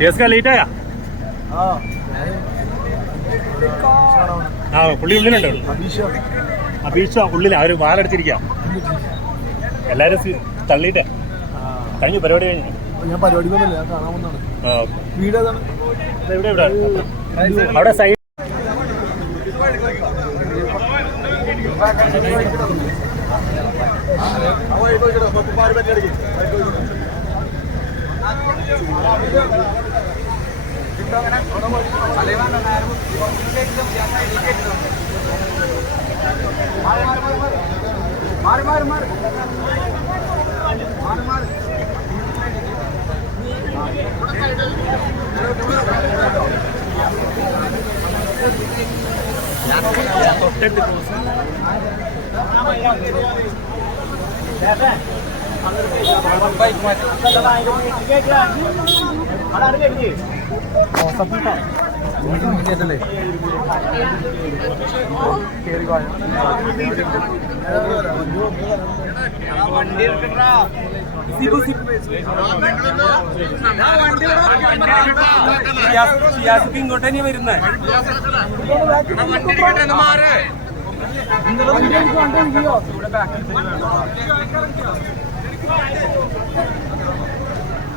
കേസ്ക ലേറ്റായാ ആയാ? ആ പുള്ളി ഉള്ളിലുണ്ട്? അഭീഷ ഉള്ളിലാ അവർ വാലടിച്ചിരിക്കാം എല്ലാരും തള്ളിട്ടെ തള്ളിയിട്ട്. കഴിഞ്ഞു പരിപാടി കഴിഞ്ഞു. ഞാൻ പരിപാടിക്കൊന്നുമില്ല കാണാൻ വന്നാണ് ആ, ഓക്കേ. വീട് ഏതാണ് ദേ ഇവിടെ ഇവിടെ അവിടെ സൈഡ് കേട്ടല്ലേ ഷിയാസിക്ക് ഇങ്ങോട്ട് തന്നെയാ വരുന്നേ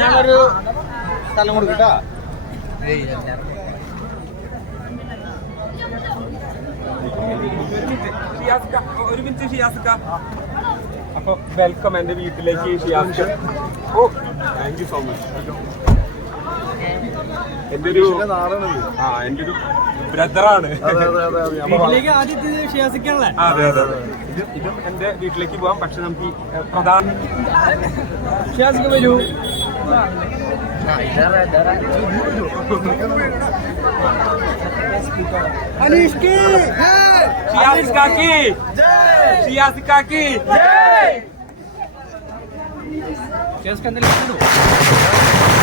ഞാനൊരു സ്ഥലം കൊടുക്കട്ടാ ഒരു മിനിറ്റ് ഷിയാസ്ക. അപ്പൊ വെൽക്കം എന്റെ വീട്ടിലേക്ക് ഷിയാസ്ക. ഓ താങ്ക് യു സോ മച്ച് എന്റെ ഒരു ആ എന്റെ ഒരു ബ്രദറാണ്. അതെ അതെ അതെ. ഇത് ഇത് എന്റെ വീട്ടിലേക്ക് പോവാം. പക്ഷെ നമുക്ക് പ്രധാന വരൂ. ഷിയാസിക്കാക്കി ഷിയാസിക്കാക്കി ആ ഓക്കെ പറയാം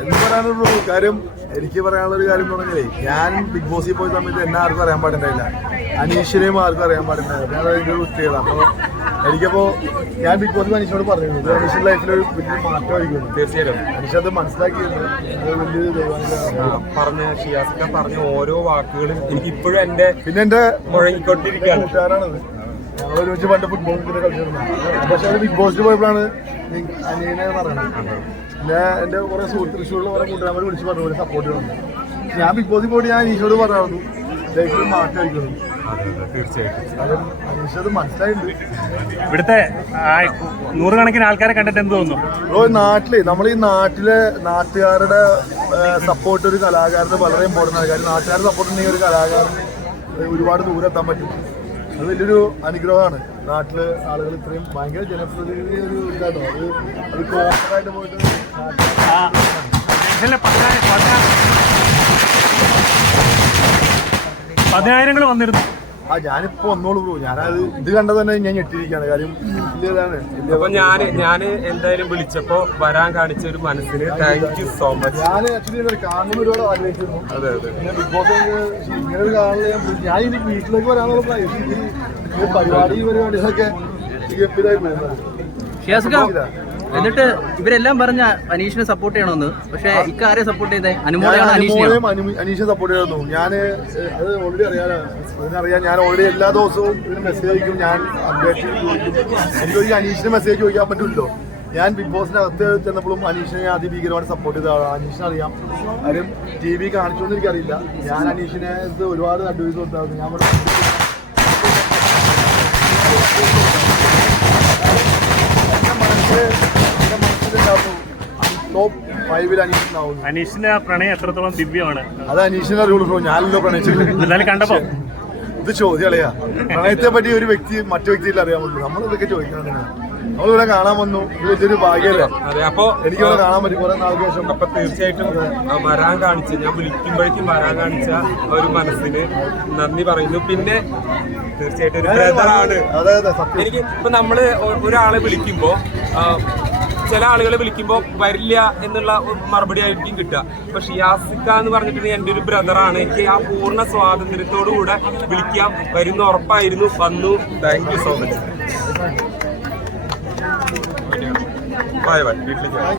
എന്ത് പറയാനുള്ള കാര്യം എനിക്ക് പറയാനുള്ള ഒരു കാര്യം തുടങ്ങിയേ ഞാൻ ബിഗ് ബോസിൽ പോയ സമയത്ത് എന്നെ ആർക്കും അറിയാൻ പാടുണ്ടായില്ല. അനീഷിനെയും ആർക്കും അറിയാൻ പാടുണ്ടായില്ല. ഞാൻ അതിന്റെ കുട്ടികളാണ് അപ്പോൾ എനിക്കപ്പോ ഞാൻ ബിഗ് ബോസ് അനീഷിനോട് പറഞ്ഞിരുന്നു. അനീഷിന്റെ ലൈഫിൽ ഒരു വലിയ മാറ്റമായിരിക്കും. തീർച്ചയായും അനീഷ് അത് മനസ്സിലാക്കിയിരുന്നു. പറഞ്ഞ ഷിയാസിക്ക പറഞ്ഞ ഓരോ വാക്കുകളും എനിക്ക് ഇപ്പോഴും എന്റെ പിന്നെ എന്റെ മുഴങ്ങിക്കൊണ്ടിരിക്കുകയാണ്. കൂട്ടുകാരാണത്. ഞങ്ങൾ ഒരുമിച്ച് പണ്ട് ഫുട്ബോൾ കളിച്ചിരുന്നു പക്ഷെ അത് ബിഗ് ബോസിൽ പോയപ്പോഴാണ് അനിയനെ പറയണത് പിന്നെ എന്റെ കുറെ സുഹൃത്ത് തൃശ്ശൂരിലെ കുറെ കൂട്ടുകാരെ വിളിച്ച് പറഞ്ഞു സപ്പോർട്ട് ചെയ്യുന്നു ഞാൻ ബിഗ് ബോസിൽ പോയിട്ട് ഞാൻ അനീഷോട് പറയാറുണ്ട് ലൈഫിൽ മാറ്റം ആയിരിക്കുന്നു തീർച്ചയായിട്ടും. അത് അനീഷ് അത് മനസ്സിലായിട്ടുണ്ട്. ഇവിടുത്തെ നൂറുകണക്കിന് ആൾക്കാരെ കണ്ടിട്ട് എന്ത് തോന്നുന്നു? നാട്ടിൽ നമ്മൾ ഈ നാട്ടിലെ നാട്ടുകാരുടെ സപ്പോർട്ട് ഒരു കലാകാരന് വളരെ ഇമ്പോർട്ടന്റ് ആണ്. കാര്യം നാട്ടുകാരുടെ സപ്പോർട്ട് ഉണ്ടെങ്കിൽ ഒരു കലാകാരന് ഒരുപാട് ദൂരെ എത്താൻ പറ്റും. അത് വലിയൊരു അനുഗ്രഹമാണ്. നാട്ടിൽ ആളുകൾ ഇത്രയും ഭയങ്കര ജനപ്രതിനിധി പോയിട്ട് പതിനായിരങ്ങൾ വന്നിരുന്നു. ആ ഞാനിപ്പോ ഒന്നോളൂ ബ്രോ. ഞാനത് ഇത് കണ്ടത് തന്നെ ഞാൻ ഞെട്ടിരിക്കുകയാണ് കാര്യം വലിയ ഇതാണ് വലിയ അപ്പൊ ഞാൻ ഞാൻ എന്തായാലും വിളിച്ചപ്പോ വരാൻ കാണിച്ച ഒരു മനസ്സിന് താങ്ക് യു സോ മച്ച് ഞാൻ ആക്ച്വലി കാണുന്ന ഒരുപാട് ആഗ്രഹിച്ചിരുന്നു. അതെ അതെ. പിന്നെ ബിഗ് ബോസ് ഇങ്ങനെ ഒരു കാണുന്നത് ഞാൻ ഞാൻ ഇനി വീട്ടിലേക്ക് വരാനുള്ള പരിപാടി പരിപാടികളൊക്കെ പോകുന്നത് ഷിയാസ്ക എന്നിട്ട് ഇവരെല്ലാം പറഞ്ഞ അനീഷിനെ സപ്പോർട്ട് ചെയ്യണമെന്ന്. പക്ഷെ ഇക്കാരെ സപ്പോർട്ട് ചെയ്തേ? അനുമോളെയാണ് അനുമോളെയും സപ്പോർട്ട് ചെയ്തു ഞാൻ അത് ഓൾറെഡി ഞാൻ ഓൾറെഡി എല്ലാ ദിവസവും ഇതിന് മെസ്സേജ് അയക്കും. ഞാൻ അപ്ഡേറ്റ് എനിക്കൊരു അനീഷിന് മെസ്സേജ് ചോദിക്കാൻ പറ്റില്ലല്ലോ ഞാൻ ബിഗ് ബോസിന്റെ അകത്ത് ചെന്നപ്പോഴും അനീഷിനെ ഞാൻ അതിഭീകരമായിട്ട് സപ്പോർട്ട് ചെയ്ത ആളാണ് അനീഷിനെ അറിയാം. ആരും ടി വി കാണിച്ചോന്ന് എനിക്കറിയില്ല. ഞാൻ അനീഷിനെ ഇത് ഒരുപാട് അഡ്വൈസ് കൊടുത്തായിരുന്നു. ഞാൻ ഇവിടെ ടോപ്പ് ഫൈവിൽ അനീഷിന്റെ ആ പ്രണയം എത്രത്തോളം ദിവ്യമാണ്. അത് അനീഷിനെ റൂൾ ഫ്രോ ഞാനല്ലോ പ്രണയിച്ചില്ല കണ്ടപ്പോ. ഇത് ചോദ്യം അളയാ പ്രണയത്തെ പറ്റി ഒരു വ്യക്തി മറ്റു വ്യക്തിയിൽ അറിയാൻ പറ്റും നമ്മൾ ഇതൊക്കെ ചോദിക്കണം നമ്മളിവിടെ കാണാൻ വന്നു. ഇത് വലിയൊരു ഭാഗ്യമല്ലേ? അതെ എനിക്ക് ഇവിടെ കാണാൻ പറ്റി. കുറെ നാൾക്ക് ശേഷം. അപ്പൊ തീർച്ചയായിട്ടും ആ, വരാൻ കാണിച്ച ഞാൻ വിളിക്കുമ്പോഴേക്കും വരാൻ കാണിച്ച ഒരു മനസ്സിന് നന്ദി പറയുന്നു. പിന്നെ തീർച്ചയായിട്ടും ഒരു ബ്രദറാണ് അതെ അതെ. എനിക്ക് ഇപ്പൊ നമ്മൾ ഒരാളെ വിളിക്കുമ്പോ ചില ആളുകളെ വിളിക്കുമ്പോൾ വരില്ല എന്നുള്ള മറുപടി ആയിരിക്കും കിട്ടുക. അപ്പൊ ഷിയാസിക്ക എന്ന് പറഞ്ഞിട്ടുണ്ടെങ്കിൽ എന്റെ ഒരു ബ്രദറാണ് എനിക്ക് ആ പൂർണ സ്വാതന്ത്ര്യത്തോടു കൂടെ വിളിക്കാം. വരുന്ന ഉറപ്പായിരുന്നു. വന്നു. Thank you so much bye bye വീട്ടിലേക്ക്